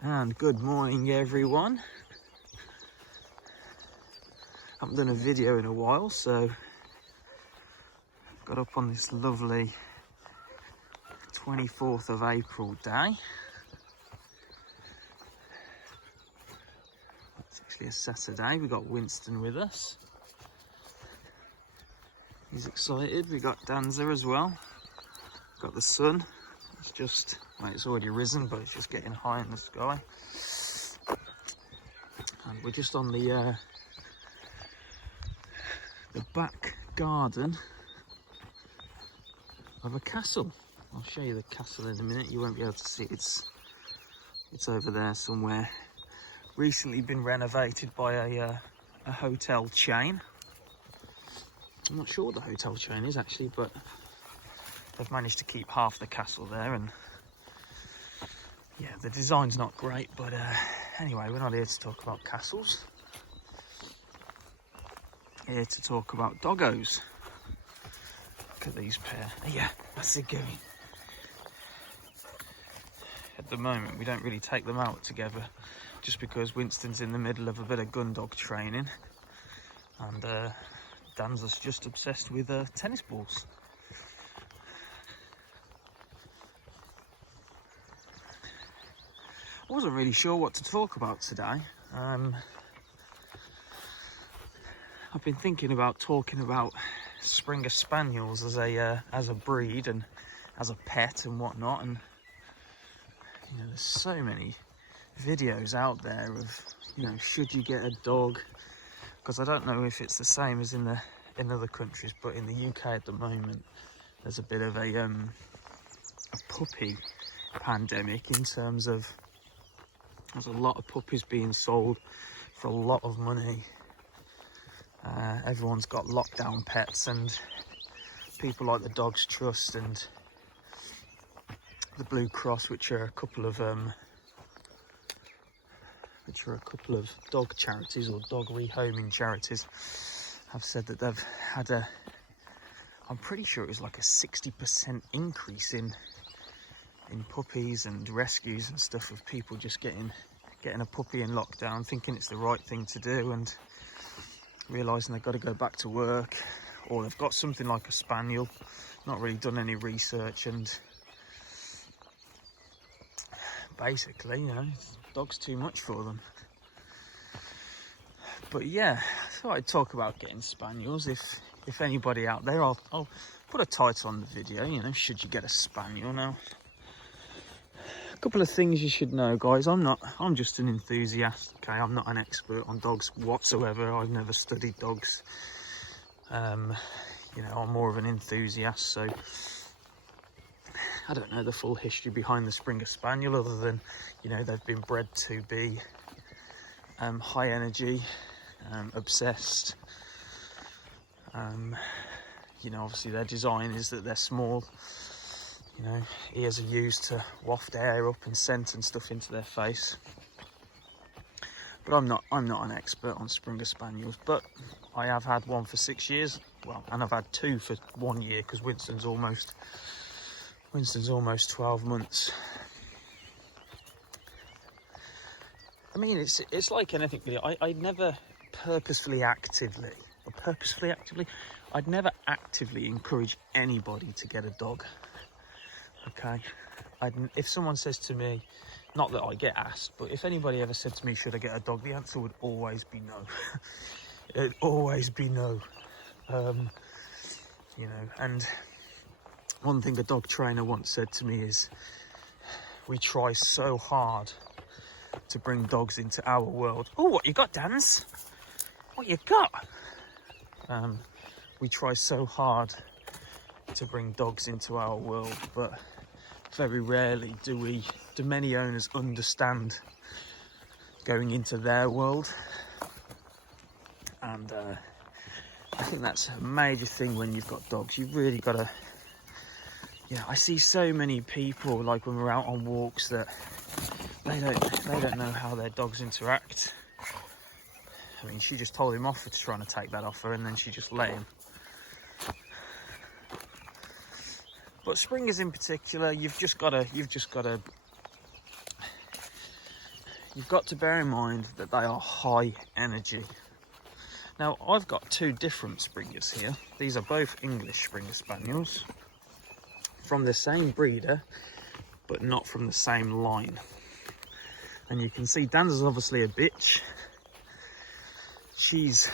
And good morning everyone. Haven't done a video in a while, so got up on this lovely 24th of April day. It's actually a Saturday. We got Winston with us. He's excited. We got Danza as well. Got the sun. It's just, well, it's already risen, but it's just getting high in the sky. And we're just on the back garden of a castle. I'll show you the castle in a minute. You won't be able to see it. It's over there somewhere. Recently been renovated by a hotel chain. I'm not sure what the hotel chain is actually, but they've managed to keep half the castle there. And yeah, the design's not great, but anyway, we're not here to talk about castles. Here to talk about doggos. Look at these pair. Yeah, that's it going. At the moment, we don't really take them out together, just because Winston's in the middle of a bit of gun dog training, and Danza's just obsessed with tennis balls. I wasn't really sure what to talk about today. I've been thinking about talking about Springer Spaniels as a breed and as a pet and whatnot, and you know, there's so many videos out there of, you know, should you get a dog? Because I don't know if it's the same as in other countries, but in the UK at the moment, there's a bit of a puppy pandemic in terms of there's a lot of puppies being sold for a lot of money. Everyone's got lockdown pets, and people like the Dogs Trust and the Blue Cross, which are a couple of dog charities or dog rehoming charities, have said that they've had I'm pretty sure it was like a 60% increase in puppies and rescues and stuff, of people just getting a puppy in lockdown, thinking it's the right thing to do, and realising they've got to go back to work, or they've got something like a spaniel, not really done any research, and basically, you know, dog's too much for them. But yeah, I thought I'd talk about getting spaniels. If anybody out there, I'll put a title on the video, you know, should you get a spaniel? Now, a couple of things you should know, guys. I'm just an enthusiast, okay? I'm not an expert on dogs whatsoever. I've never studied dogs. You know, I'm more of an enthusiast, so I don't know the full history behind the Springer Spaniel, other than, you know, they've been bred to be high energy, obsessed. You know, obviously their design is that they're small. You know, ears are used to waft air up and scent and stuff into their face. But I'm not an expert on Springer Spaniels, but I have had one for 6 years. Well, and I've had two for 1 year, because Winston's almost 12 months. I mean, it's like anything really. I never I'd never actively encourage anybody to get a dog. Okay, if someone says to me, not that I get asked, but if anybody ever said to me, should I get a dog, the answer would always be no. It'd always be no. You know, and one thing a dog trainer once said to me is, we try so hard to bring dogs into our world. Oh, what you got, Danz? What you got? We try so hard to bring dogs into our world, but very rarely do many owners understand going into their world. And I think that's a major thing when you've got dogs. You've really got to, yeah, I see so many people, like when we're out on walks, that they don't know how their dogs interact. I mean, she just told him off for trying to take that off her, and then she just let him. But Springers in particular, you've just got to you've got to bear in mind that they are high energy. Now, I've got two different Springers here. These are both English Springer Spaniels from the same breeder, but not from the same line. And you can see Danza's obviously a bitch. She's,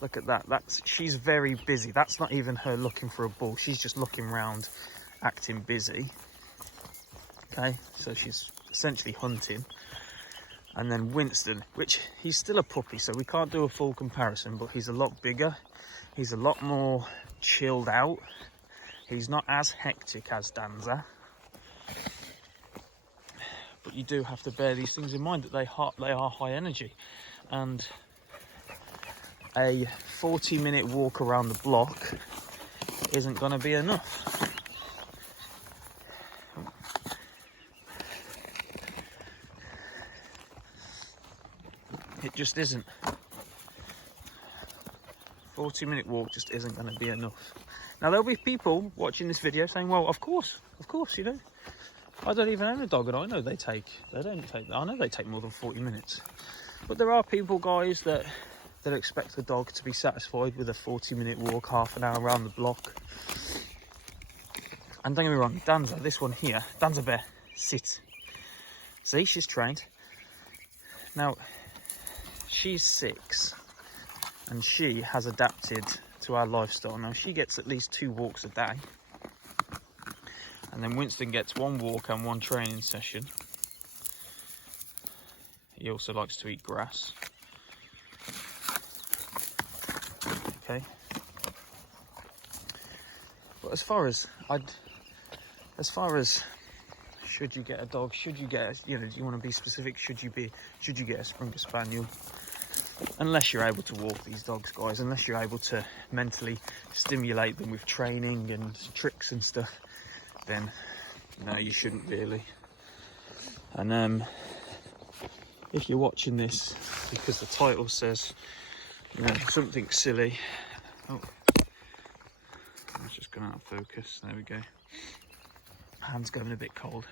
look at that, she's very busy. That's not even her looking for a ball. She's just looking around, acting busy. Okay, so she's essentially hunting. And then Winston, which he's still a puppy, so we can't do a full comparison, but he's a lot bigger. He's a lot more chilled out. He's not as hectic as Danza. But you do have to bear these things in mind, that they are high energy. And a 40-minute walk around the block isn't going to be enough. It just isn't. 40-minute walk just isn't going to be enough. Now, there'll be people watching this video saying, well, of course, you know. I don't even own a dog, and I know I know they take more than 40 minutes. But there are people, guys, that expect the dog to be satisfied with a 40-minute walk, half an hour around the block. And don't get me wrong, Danza, this one here, Danza Bear, sit. See, she's trained. Now, she's 6, and she has adapted to our lifestyle. Now, she gets at least 2 walks a day. And then Winston gets 1 walk and 1 training session. He also likes to eat grass. Okay. But as far as should you get a dog, should you get, you know, do you want to be specific, should you get a Springer Spaniel? Unless you're able to walk these dogs, guys, unless you're able to mentally stimulate them with training and tricks and stuff, then no, you shouldn't really. And if you're watching this because the title says, you know, something silly, oh, it's just gone out of focus. There we go. Hand's going a bit cold.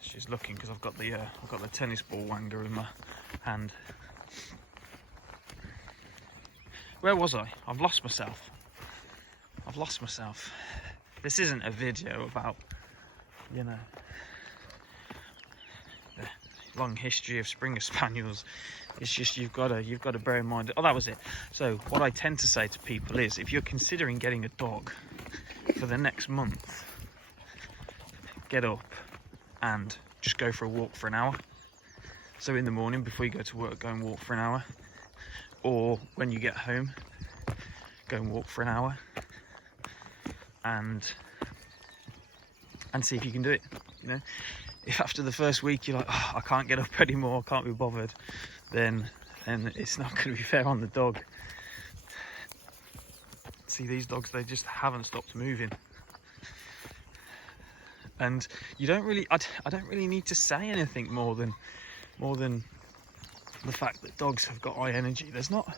She's looking because I've got the tennis ball wanger in my hand. Where was I? I've lost myself. This isn't a video about, you know, the long history of Springer Spaniels. It's just you've got to bear in mind. Oh, that was it. So what I tend to say to people is, if you're considering getting a dog for the next month, get up and just go for a walk for an hour. So in the morning before you go to work, go and walk for an hour, or when you get home, go and walk for an hour, and see if you can do it. You know, if after the first week you're like, oh, I can't get up anymore, I can't be bothered, then it's not going to be fair on the dog. See, these dogs, they just haven't stopped moving. And you don't really, I don't really need to say anything more than the fact that dogs have got high energy. There's not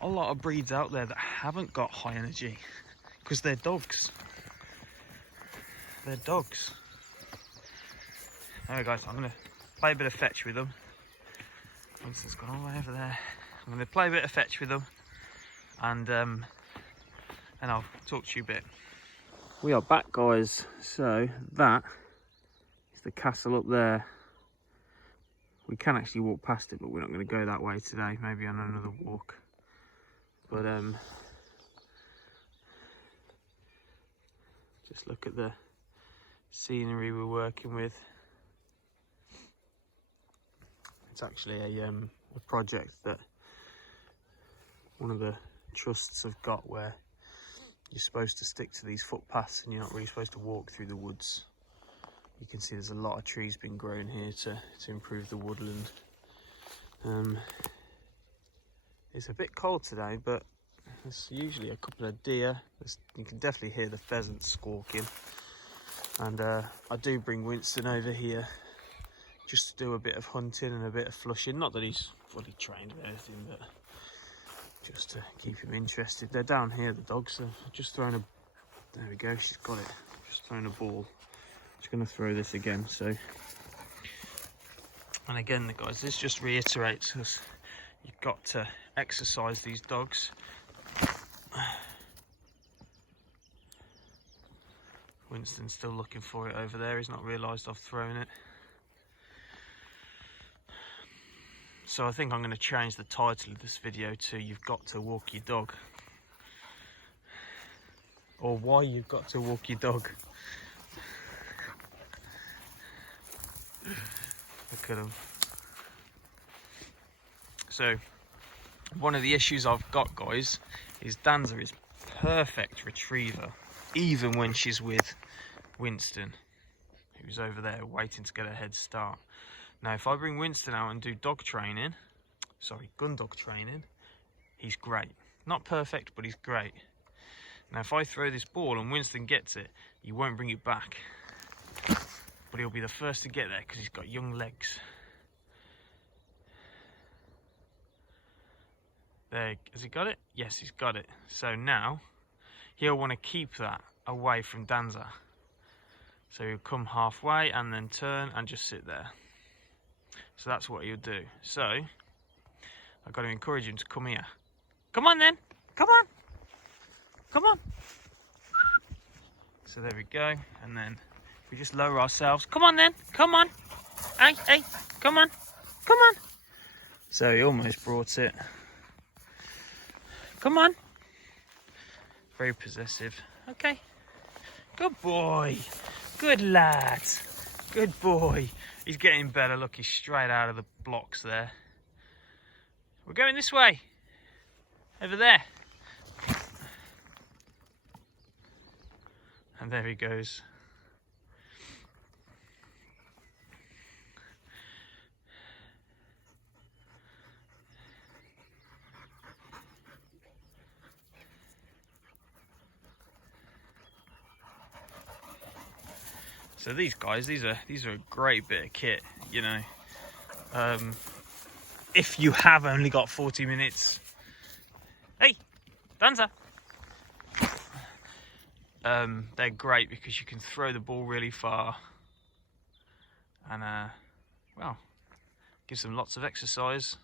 a lot of breeds out there that haven't got high energy, because they're dogs. They're dogs. Alright guys, I'm going to play a bit of fetch with them. Winston's gone all the way over there. I'm going to play a bit of fetch with them, and I'll talk to you a bit. We are back, guys. So that is the castle up there. We can actually walk past it, but we're not going to go that way today. Maybe on another walk. But just look at the scenery we're working with. It's actually a project that one of the trusts have got, where you're supposed to stick to these footpaths and you're not really supposed to walk through the woods. You can see there's a lot of trees being grown here to improve the woodland. It's a bit cold today, but there's usually a couple of deer. You can definitely hear the pheasants squawking. And I do bring Winston over here just to do a bit of hunting and a bit of flushing. Not that he's fully trained or anything, but just to keep him interested. They're down here, the dogs. So I've just thrown a, there we go, she's got it. Just thrown a ball. Just going to throw this again. So And again, guys, this just reiterates us, you've got to exercise these dogs. Winston's still looking for it over there. He's not realised I've thrown it. So I think I'm going to change the title of this video to "You've Got to Walk Your Dog," or "Why You've Got to Walk Your Dog." Look at him. So one of the issues I've got, guys, is Danza is perfect retriever, even when she's with Winston, who's over there waiting to get a head start. Now, if I bring Winston out and do gun dog training, he's great. Not perfect, but he's great. Now, if I throw this ball and Winston gets it, he won't bring it back. But he'll be the first to get there because he's got young legs. There, has he got it? Yes, he's got it. So now, he'll want to keep that away from Danza. So he'll come halfway and then turn and just sit there. So that's what he'll do. So I've got to encourage him to come here. Come on then, come on, come on. So there we go. And then we just lower ourselves. Come on then, come on. Hey, hey, come on, come on. So he almost brought it. Come on. Very possessive. Okay. Good boy. Good lad. Good boy. He's getting better. Look, he's straight out of the blocks there. We're going this way. Over there. And there he goes. So these guys, these are a great bit of kit, you know. If you have only got 40 minutes. Hey, Danza. They're great because you can throw the ball really far, and well, gives them lots of exercise.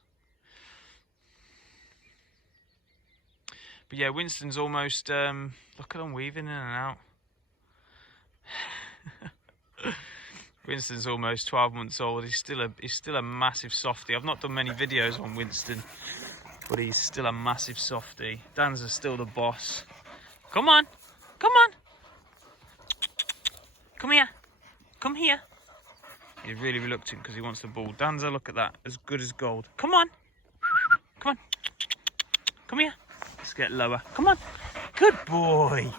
But yeah, Winston's almost look at him weaving in and out. Winston's almost 12 months old. He's still a massive softie. I've not done many videos on Winston, but he's still a massive softie. Danza's still the boss. Come on, come on, come here, come here. He's really reluctant because he wants the ball. Danza, look at that, as good as gold. Come on, come on, come here. Let's get lower. Come on, good boy,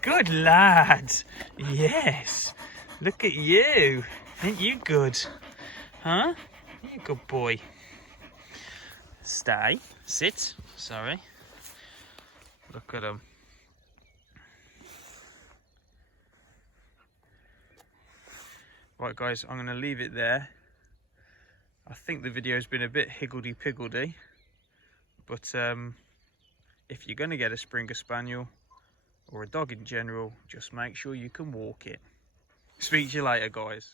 good lad. Yes. Look at you. Ain't you good? Huh? You a good boy. Stay. Sit. Sorry. Look at him. Right, guys, I'm going to leave it there. I think the video's been a bit higgledy-piggledy. But if you're going to get a Springer Spaniel or a dog in general, just make sure you can walk it. Speak to you later, guys.